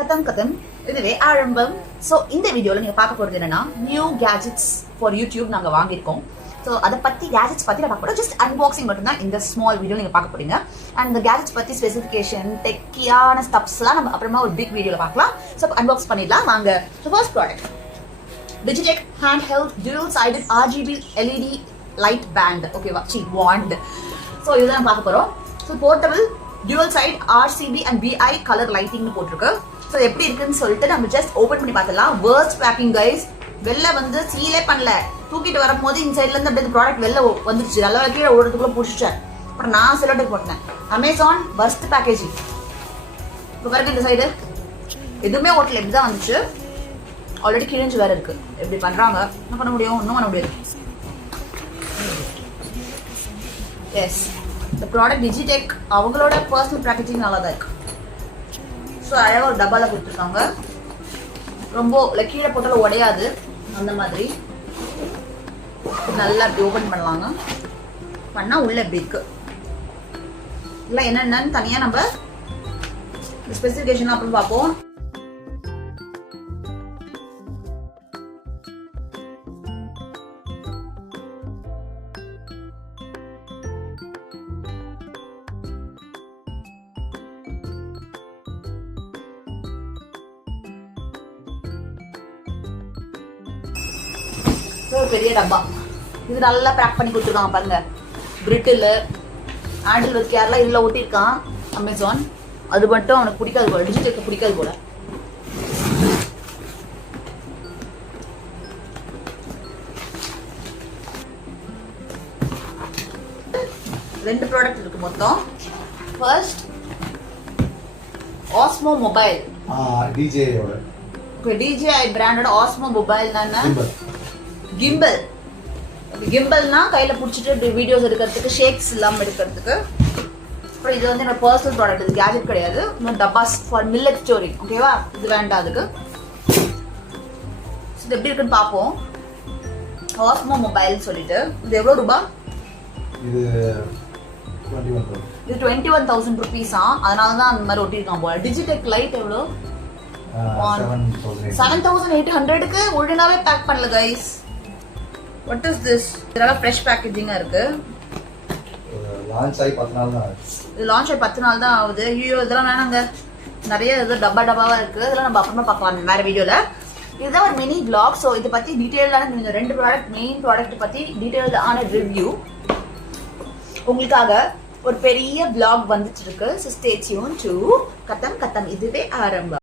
கதம் கதம் இதுவே ஆரம்பம். ஸோ இந்த வீடியோவில் நீங்கள் பார்க்க போகிறது என்னன்னா நியூ கேஜெட்ஸ் ஃபார் யூடியூப் நாங்கள் வாங்கியிருக்கோம். ஸோ அதை பற்றி கேஜெட்ஸ் பற்றி நான் பார்க்க போகிறோம். ஜஸ்ட் அன்பாக்சிங் மட்டும்தான் இந்த ஸ்மால் வீடியோ நீங்கள் பார்க்க போறீங்க. அண்ட் இந்த கேஜெட்ஸ் பற்றி ஸ்பெசிஃபிகேஷன் டெக்கியான ஸ்டப்ஸ்லாம் நம்ம அப்புறமா ஒரு பிக் வீடியோவில் பார்க்கலாம். ஸோ அன்பாக்ஸ் பண்ணிடலாம் வாங்க. So first product Digitek handheld dual sided RGB LED light band. ஓகேவா, வாண்ட். ஸோ இதுதான் பார்க்க போகிறோம். So portable dual side RCB and BI colour லைட்டிங்னு போட்டிருக்கு. ஸோ எப்படி இருக்குன்னு சொல்லிட்டு நம்ம ஜஸ்ட் ஓப்பன் பண்ணி பார்த்துலாம். வேர்ஸ்ட் பேக்கிங் கைஸ், வெளில வந்து சீலே பண்ணல, தூக்கிட்டு வரும்போது இந்த சைட்ல இருந்து அப்படியே ப்ராடக்ட் வெளில வந்துருச்சு. நல்லா கீழே ஓடுறதுக்குள்ள பிடிச்சிட்டேன். அப்புறம் நான் செலோடேக் போட்டேன். Amazon worst packaging. இப்போ பாருங்க இந்த சைடு எதுவுமே ஓட்டல, இப்படிதான் வந்துச்சு. ஆல்ரெடி கிழிஞ்சு வேற இருக்கு. எப்படி பண்றாங்க, என்ன பண்ண முடியும், ஒன்றும் பண்ண முடியாது. எஸ், இந்த ப்ராடக்ட் டிஜிடெக் அவங்களோட பர்சனல் பேக்கேஜிங் நல்லா தான் இருக்கு. ஸோ அழகாக ஒரு டப்பால கொடுத்துருக்காங்க. ரொம்ப கீழே போட்டாலும் உடையாது அந்த மாதிரி. நல்லா இப்படி ஓப்பன் பண்ணலாங்க. பண்ணா உள்ள எப்படி இருக்கு இல்லை என்னென்னு தனியாக நம்ம ஸ்பெசிஃபிகேஷன் அப்புறம் பார்ப்போம். ஒரு பெரிய டப்பா, இது நல்லா பேக் பண்ணி கொடுத்துருக்காங்க பாருங்க. பிரிட்டில் ஹேண்டில் வித் கேர்லாம் இதில் ஒட்டியிருக்கான் அமேசான். அது மட்டும் அவனுக்கு பிடிக்காது போல, டிஜிடெக் பிடிக்காது போல. ரெண்டு ப்ராடக்ட் இருக்கு மொத்தம். ஃபர்ஸ்ட் ஆஸ்மோ மொபைல், DJI பிராண்டோட ஆஸ்மோ மொபைல் தானே. கிம்பல், கிம்பல்னா கையில பிடிச்சிட்டு வீடியோஸ் எடுக்கிறதுக்கு, ஷேக்ஸ் இல்லாமல் எடுக்கிறதுக்கு. அப்புறம் இது வந்து என்னோட பர்சனல் ப்ராடக்ட், இது கேஜெட் கிடையாது. இன்னும் டப்பாஸ் ஃபார் மில்லட் ஸ்டோரிங். ஓகேவா, இது வேண்டாம் அதுக்கு. இது எப்படி இருக்குன்னு பார்ப்போம். ஆஸ்மோ மொபைல் சொல்லிட்டு இது எவ்வளோ ரூபா? இது 21,000 ருபீஸா. அதனால தான் அந்த மாதிரி ஒட்டியிருக்கான் போல. டிஜிடெக் லைட் எவ்வளோ? 7,800க்கு ஒழுங்காவே பேக் பண்ணல கைஸ். What is this? இதெல்லாம் ஃப்ரெஷ் பேக்கேஜிங்கா இருக்கு. லான்ச் ஆகி 10 நாள் தான் ஆகுது. இது லான்ச் ஆகி 10 நாள் தான் ஆகுது. ஐயோ இதெல்லாம் வேணாங்க, நிறைய இது டப்பாவா இருக்கு. இதெல்லாம் நம்ம அப்புறமா பார்க்கலாம் வேற வீடியோல. இதுதான் ஒரு மினி vlog. ஸோ இதை பத்தி டீட்டெயிலான இந்த ரெண்டு ப்ராடக்ட், மெயின் ப்ராடக்ட் பத்தி டீட்டெயிலான ரிவ்யூ உங்களுக்காக ஒரு பெரிய vlog வந்துட்டு இருக்கு. ஸோ ஸ்டே டியூன் டு கதம் கதம் இதுவே ஆரம்பம்.